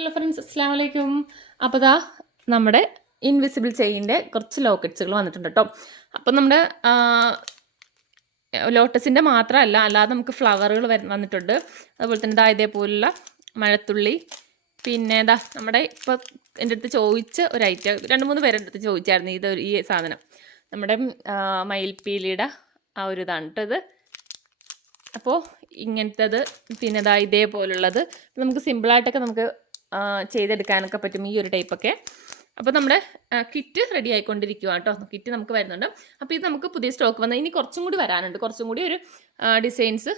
Hello friends, അസ്സലാമു അലൈക്കും. അപ്പോൾ ദാ നമ്മുടെ ഇൻവിസിബിൾ ചെയിൻ്റെ കുറച്ച് ലോക്കറ്റ്സുകൾ വന്നിട്ടുണ്ട് കേട്ടോ. അപ്പോൾ നമ്മുടെ ലോട്ടസിൻ്റെ മാത്രമല്ല, അല്ലാതെ നമുക്ക് ഫ്ലവറുകൾ വന്നിട്ടുണ്ട്. അതുപോലെ തന്നെ ദാ ഇതേപോലുള്ള മഴത്തുള്ളി. പിന്നെ ദാ നമ്മുടെ ഇപ്പോൾ എൻ്റെ അടുത്ത് ചോദിച്ച ഒരു ഐറ്റം, 2-3 പേരുടെ അടുത്ത് ചോദിച്ചായിരുന്നു ഈ സാധനം. നമ്മുടെ മയിൽപ്പീലിയുടെ ആ ഒരു ഇതാണ് കേട്ടോ ഇത്. അപ്പോൾ ഇങ്ങനത്തത്, പിന്നെ ദാ ഇതേപോലുള്ളത് നമുക്ക് സിമ്പിളായിട്ടൊക്കെ നമുക്ക് ചെയ്തെടുക്കാനൊക്കെ പറ്റും ഈ ഒരു ടൈപ്പൊക്കെ. അപ്പോൾ നമ്മുടെ കിറ്റ് റെഡി ആയിക്കൊണ്ടിരിക്കുക കേട്ടോ. കിറ്റ് നമുക്ക് വരുന്നുണ്ട്. അപ്പോൾ ഇത് നമുക്ക് പുതിയ സ്റ്റോക്ക് വന്നാൽ ഇനി കുറച്ചും കൂടി വരാനുണ്ട്. കുറച്ചും കൂടി ഒരു ഡിസൈൻസ്,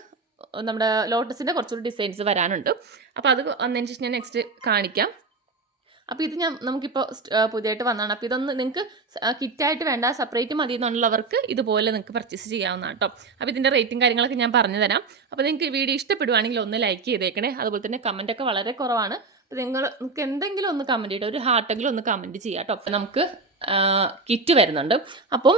നമ്മുടെ ലോട്ടസിൻ്റെ കുറച്ചുകൂടി ഡിസൈൻസ് വരാനുണ്ട്. അപ്പോൾ അത് വന്നതിന് ശേഷം ഞാൻ നെക്സ്റ്റ് കാണിക്കാം. അപ്പോൾ ഇത് നമുക്കിപ്പോൾ പുതിയതായിട്ട് വന്നതാണ്. അപ്പോൾ ഇതൊന്ന് നിങ്ങൾക്ക് കിറ്റായിട്ട് വേണ്ട, സെപ്പറേറ്റ് മതി എന്നുള്ളവർക്ക് ഇതുപോലെ നിങ്ങൾക്ക് പർച്ചേസ് ചെയ്യാവുന്നതാണ് കേട്ടോ. അപ്പോൾ ഇതിൻ്റെ റേറ്റും കാര്യങ്ങളൊക്കെ ഞാൻ പറഞ്ഞു തരാം. അപ്പോൾ നിങ്ങൾക്ക് വീഡിയോ ഇഷ്ടപ്പെടുവാണെങ്കിൽ ഒന്ന് ലൈക്ക് ചെയ്തേക്കണേ. അതുപോലെ തന്നെ കമൻറ്റൊക്കെ വളരെ കുറവാണ്. അപ്പോൾ നിങ്ങൾക്ക് എന്തെങ്കിലും ഒന്ന് കമൻറ്റ് ചെയ്യട്ടോ, ഒരു ഹാർട്ടെങ്കിലും ഒന്ന് കമൻറ്റ് ചെയ്യാം കേട്ടോ. അപ്പോൾ നമുക്ക് കിറ്റ് വരുന്നുണ്ട്. അപ്പം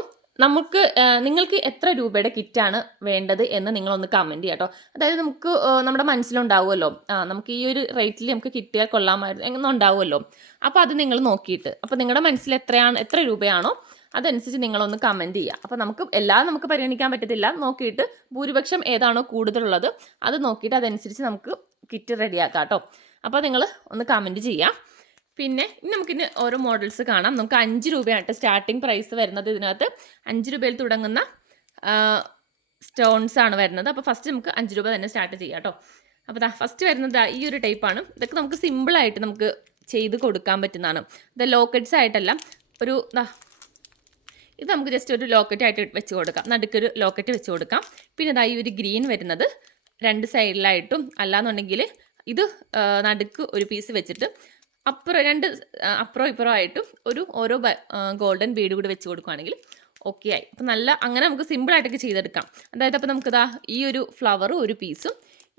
നിങ്ങൾക്ക് എത്ര രൂപയുടെ കിറ്റാണ് വേണ്ടത് എന്ന് നിങ്ങളൊന്ന് കമൻറ്റ് ചെയ്യാം കേട്ടോ. അതായത് നമുക്ക് നമ്മുടെ മനസ്സിലുണ്ടാവുമല്ലോ, നമുക്ക് ഈ ഒരു റേറ്റിൽ നമുക്ക് കിട്ടിയാൽ കൊള്ളാമായിരുന്നു എന്നുണ്ടാവുമല്ലോ. അപ്പോൾ അത് നിങ്ങൾ നോക്കിയിട്ട്, അപ്പോൾ നിങ്ങളുടെ മനസ്സിൽ എത്ര രൂപയാണോ അതനുസരിച്ച് നിങ്ങളൊന്ന് കമൻറ്റ് ചെയ്യുക. അപ്പോൾ നമുക്ക് പരിഗണിക്കാൻ പറ്റത്തില്ല. നോക്കിയിട്ട് ഭൂരിപക്ഷം ഏതാണോ കൂടുതലുള്ളത് അത് നോക്കിയിട്ട് അതനുസരിച്ച് നമുക്ക് കിറ്റ് റെഡിയാക്കാം കേട്ടോ. അപ്പോൾ നിങ്ങൾ ഒന്ന് കമൻറ്റ് ചെയ്യാം. പിന്നെ നമുക്കിനി ഓരോ മോഡൽസ് കാണാം. നമുക്ക് 5 രൂപയായിട്ട് സ്റ്റാർട്ടിങ് പ്രൈസ് വരുന്നത്. ഇതിനകത്ത് 5 രൂപയിൽ തുടങ്ങുന്ന സ്റ്റോൺസ് ആണ് വരുന്നത്. അപ്പോൾ ഫസ്റ്റ് നമുക്ക് 5 രൂപ തന്നെ സ്റ്റാർട്ട് ചെയ്യാം കേട്ടോ. അപ്പോൾ ഫസ്റ്റ് വരുന്നത് ഈ ഒരു ടൈപ്പാണ്. ഇതൊക്കെ നമുക്ക് സിമ്പിളായിട്ട് നമുക്ക് ചെയ്ത് കൊടുക്കാൻ പറ്റുന്നതാണ്. ഇത് ലോക്കറ്റ്സ് ആയിട്ടല്ല, ഇത് നമുക്ക് ജസ്റ്റ് ഒരു ലോക്കറ്റായിട്ട് വെച്ച് കൊടുക്കാം. നടുക്കൊരു ലോക്കറ്റ് വെച്ച് കൊടുക്കാം. പിന്നെ ഈ ഒരു ഗ്രീൻ വരുന്നത് 2 സൈഡിലായിട്ടും, അല്ലാന്നുണ്ടെങ്കിൽ ഇത് നടുക്ക് ഒരു പീസ് വെച്ചിട്ട് അപ്പുറം ഇപ്പുറം ആയിട്ടും ഓരോ ഗോൾഡൻ ബീഡ് കൂടി വെച്ച് കൊടുക്കുകയാണെങ്കിൽ ഓക്കെ ആയി. അപ്പം അങ്ങനെ നമുക്ക് സിമ്പിളായിട്ടൊക്കെ ചെയ്തെടുക്കാം. അതായത് അപ്പോൾ നമുക്ക് ഈ ഒരു ഫ്ലവറും ഒരു പീസും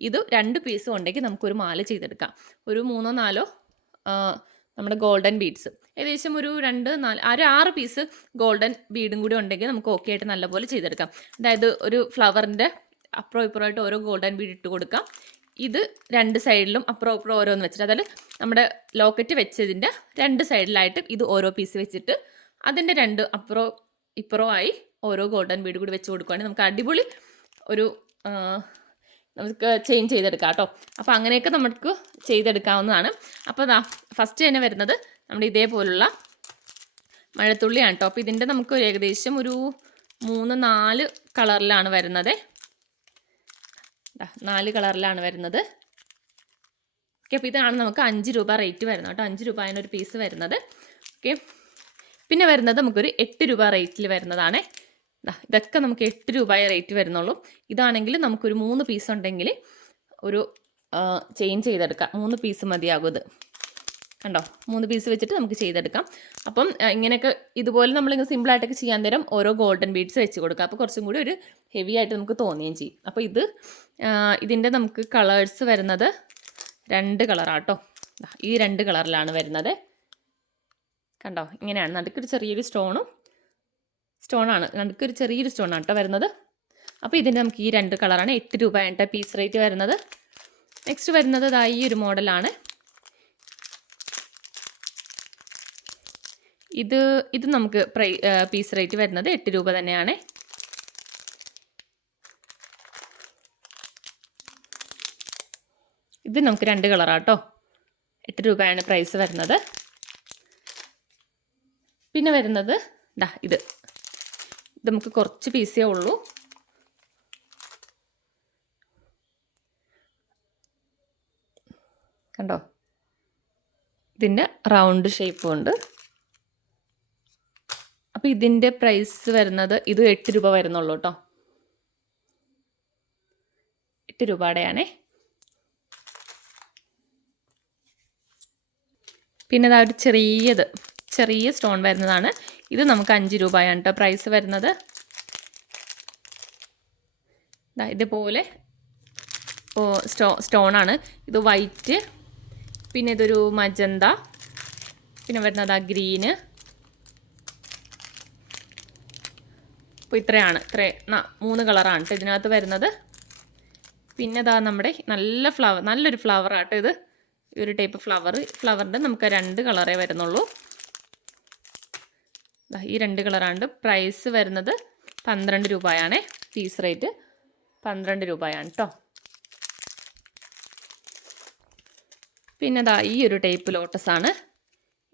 ഇത് 2 പീസും ഉണ്ടെങ്കിൽ നമുക്കൊരു മാല ചെയ്തെടുക്കാം. ഒരു 3-4 നമ്മുടെ ഗോൾഡൻ ബീഡ്സ്, ഏകദേശം ഒരു 6 പീസ് ഗോൾഡൻ ബീഡും കൂടി ഉണ്ടെങ്കിൽ നമുക്ക് ഓക്കെ ആയിട്ട് നല്ലപോലെ ചെയ്തെടുക്കാം. അതായത് ഒരു ഫ്ലവറിൻ്റെ അപ്പുറം ഇപ്പുറമായിട്ട് ഓരോ ഗോൾഡൻ ബീഡ് ഇട്ട് കൊടുക്കാം. ഇത് 2 സൈഡിലും അപ്പുറം ഓരോന്ന് വെച്ചിട്ട്, അതായത് നമ്മുടെ ലോക്കറ്റ് വെച്ചതിൻ്റെ 2 സൈഡിലായിട്ട് ഇത് ഓരോ പീസ് വെച്ചിട്ട് അതിൻ്റെ 2 അപ്പുറം ഇപ്പുറമായി ഓരോ ഗോൾഡൻ ബീഡ് കൂടി വെച്ച് കൊടുക്കുകയാണെങ്കിൽ നമുക്ക് അടിപൊളി ഒരു നമുക്ക് ചേഞ്ച് ചെയ്തെടുക്കാം കേട്ടോ. അപ്പോൾ അങ്ങനെയൊക്കെ നമുക്ക് ചെയ്തെടുക്കാവുന്നതാണ്. അപ്പോൾ ഫസ്റ്റ് തന്നെ വരുന്നത് നമ്മുടെ ഇതേപോലുള്ള മഴത്തുള്ളിയാണ് കേട്ടോ. അപ്പോൾ ഇതിൻ്റെ നമുക്ക് ഏകദേശം ഒരു 3-4 കളറിലാണ് വരുന്നത്. 4 കളറിലാണ് വരുന്നത്. ഓക്കെ, അപ്പോൾ ഇതാണ് നമുക്ക് 5 രൂപ റേറ്റ് വരുന്നത് കേട്ടോ. 5 രൂപ അതിനൊരു പീസ് വരുന്നത്. ഓക്കെ, പിന്നെ വരുന്നത് നമുക്കൊരു 8 രൂപ റേറ്റിൽ വരുന്നതാണ്. ഇതൊക്കെ നമുക്ക് 8 രൂപയെ റേറ്റ് വരുന്നുള്ളൂ. ഇതാണെങ്കിൽ നമുക്കൊരു 3 പീസ് ഉണ്ടെങ്കിൽ ഒരു ചെയിൻ ചെയ്തെടുക്കാം. 3 പീസ് മതിയാകും ഇത്. കണ്ടോ, 3 പീസ് വെച്ചിട്ട് നമുക്ക് ചെയ്തെടുക്കാം. അപ്പം ഇങ്ങനെയൊക്കെ ഇതുപോലെ നമ്മളിങ്ങനെ സിമ്പിളായിട്ടൊക്കെ ചെയ്യാൻ നേരം ഓരോ ഗോൾഡൻ ബീഡ്സ് വെച്ച് കൊടുക്കാം. അപ്പോൾ കുറച്ചും കൂടി ഒരു ഹെവി ആയിട്ട് നമുക്ക് തോന്നുകയും ചെയ്യും. അപ്പോൾ ഇതിൻ്റെ നമുക്ക് കളേഴ്സ് വരുന്നത് 2 കളറാട്ടോ. ഈ 2 കളറിലാണ് വരുന്നത്. കണ്ടോ, ഇങ്ങനെയാണ്. നടുക്കൊരു ചെറിയൊരു സ്റ്റോണാണ്, നടുക്കൊരു ചെറിയൊരു സ്റ്റോണാണ് കേട്ടോ വരുന്നത്. അപ്പോൾ ഇതിൻ്റെ നമുക്ക് ഈ 2 കളറാണ്. 8 രൂപയാണ് പീസ് റേറ്റ് വരുന്നത്. നെക്സ്റ്റ് വരുന്നത് ഈ ഒരു മോഡലാണ്. ഇത് നമുക്ക് പീസ് റേറ്റ് വരുന്നത് 8 രൂപ തന്നെയാണ്. ഇത് നമുക്ക് 2 കളറാട്ടോ. 8 രൂപയാണ് പ്രൈസ് വരുന്നത്. പിന്നെ വരുന്നത് ഇത് നമുക്ക് കുറച്ച് പീസേ ഉള്ളൂ. കണ്ടോ, ഇതിൻ്റെ റൗണ്ട് ഷേപ്പും ഉണ്ട്. അപ്പോൾ ഇതിൻ്റെ പ്രൈസ് വരുന്നത് ഇത് 8 രൂപ വരുന്നുള്ളൂ കേട്ടോ. 8 രൂപയുടെയാണേ. പിന്നെ ഒരു ചെറിയ സ്റ്റോൺ വരുന്നതാണ്. ഇത് നമുക്ക് 5 രൂപയാണ് കേട്ടോ പ്രൈസ് വരുന്നത്. ഇതുപോലെ സ്റ്റോണാണ്. ഇത് വൈറ്റ്, പിന്നെ ഇതൊരു മജന്ത, പിന്നെ വരുന്നത് ഗ്രീന്. അപ്പോൾ ഇത്രയാണ് 3 കളറാണ് കേട്ടോ ഇതിനകത്ത് വരുന്നത്. പിന്നെ നമ്മുടെ നല്ലൊരു ഫ്ലവറാട്ടോ ഇത്. ഈ ഒരു ടൈപ്പ് ഫ്ലവറിൻ്റെ നമുക്ക് 2 കളറേ വരുന്നുള്ളൂ. ഈ 2 കളറാണ്. പ്രൈസ് വരുന്നത് 12 രൂപയാണ്. പീസ് റേറ്റ് 12 രൂപയാണ് കേട്ടോ. പിന്നെ ഈ ഒരു ടൈപ്പ് ലോട്ടസാണ്.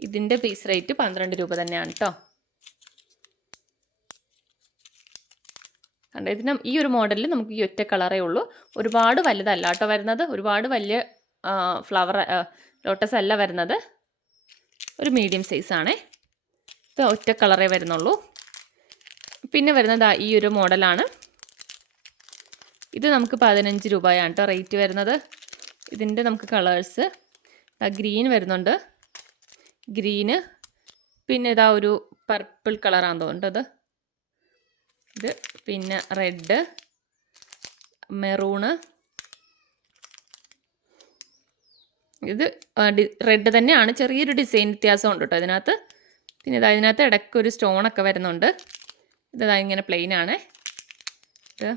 ഇതിൻ്റെ പീസ് റേറ്റ് 12 രൂപ തന്നെയാണ് കേട്ടോ. കണ്ടോ, ഇതിന് ഈ ഒരു മോഡലിൽ നമുക്ക് ഈ ഒറ്റ കളറേ ഉള്ളൂ. ഒരുപാട് വലുതല്ല കേട്ടോ വരുന്നത്. ഒരുപാട് വലിയ ലോട്ടസ് അല്ല വരുന്നത്. ഒരു മീഡിയം സൈസാണേ. ഇത് ഒറ്റ കളറേ വരുന്നുള്ളൂ. പിന്നെ വരുന്നത് ഈ ഒരു മോഡലാണ്. ഇത് നമുക്ക് 15 രൂപയാണ് കേട്ടോ റേറ്റ് വരുന്നത്. ഇതിൻ്റെ നമുക്ക് കളേഴ്സ് ഗ്രീൻ വരുന്നുണ്ട്, ഗ്രീന്, പിന്നെ ഒരു പർപ്പിൾ കളറാണെന്ന് തോന്നുന്നത് ഇത്, പിന്നെ റെഡ്, മെറൂണ്. ഇത് റെഡ് തന്നെയാണ്, ചെറിയൊരു ഡിസൈൻ വ്യത്യാസം ഉണ്ട് കേട്ടോ ഇതിനകത്ത്. പിന്നെ ഇതിനകത്ത് ഇടയ്ക്കൊരു സ്റ്റോണൊക്കെ വരുന്നുണ്ട്. ഇങ്ങനെ പ്ലെയിൻ ആണ്. ഇത്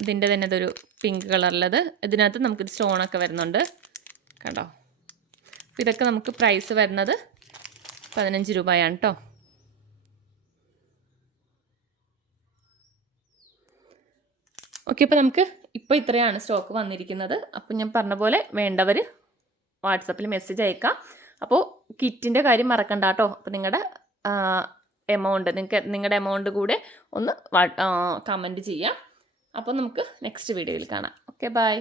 അതിൻ്റെ തന്നെ ഇതൊരു പിങ്ക് കളറിലത്. ഇതിനകത്ത് നമുക്കൊരു സ്റ്റോണൊക്കെ വരുന്നുണ്ട് കണ്ടോ. ഇതൊക്കെ നമുക്ക് പ്രൈസ് വരുന്നത് 15 രൂപയാണ് കേട്ടോ. ഓക്കെ, അപ്പോൾ നമുക്ക് ഇത്രയാണ് സ്റ്റോക്ക് വന്നിരിക്കുന്നത്. അപ്പോൾ ഞാൻ പറഞ്ഞ പോലെ വേണ്ടവർ വാട്സപ്പിൽ മെസ്സേജ് അയക്കാം. അപ്പോൾ കിറ്റിൻ്റെ കാര്യം മറക്കണ്ട കേട്ടോ. അപ്പോൾ നിങ്ങളുടെ എമൗണ്ട് കൂടെ ഒന്ന് കമൻറ്റ് ചെയ്യാം. അപ്പോൾ നമുക്ക് നെക്സ്റ്റ് വീഡിയോയിൽ കാണാം. Okay, by.